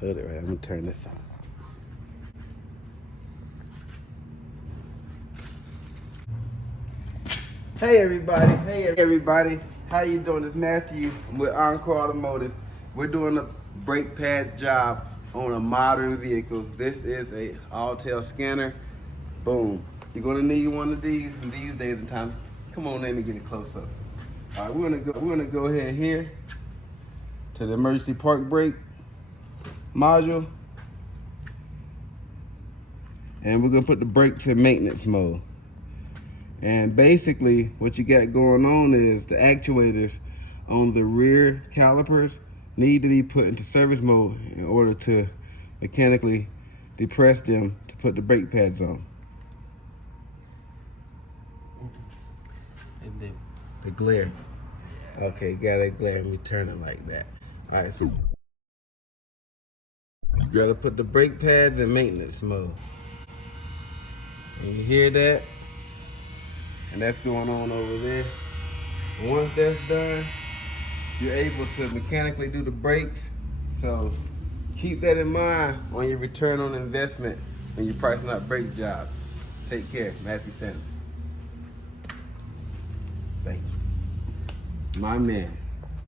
Hold it right. I'm gonna turn this on. Hey everybody. How you doing? It's Matthew with Encore Automotive. We're doing a brake pad job on a modern vehicle. This is a all-tail scanner. Boom. You're gonna need one of these in these days and times. Come on in and get a close up. All right, we're gonna go ahead here to the emergency park brake module, and we're gonna put the brakes in maintenance mode. And basically what you got going on is the actuators on the rear calipers need to be put into service mode in order to mechanically depress them to put the brake pads on. And then The glare. Okay, got a glare. Let me turn it like that. All right, so you gotta put the brake pads in maintenance mode. And you hear that? And that's going on over there. And once that's done, you're able to mechanically do the brakes. So keep that in mind on your return on investment when you're pricing out brake jobs. Take care, Matthew Sanders. Thank you. My man.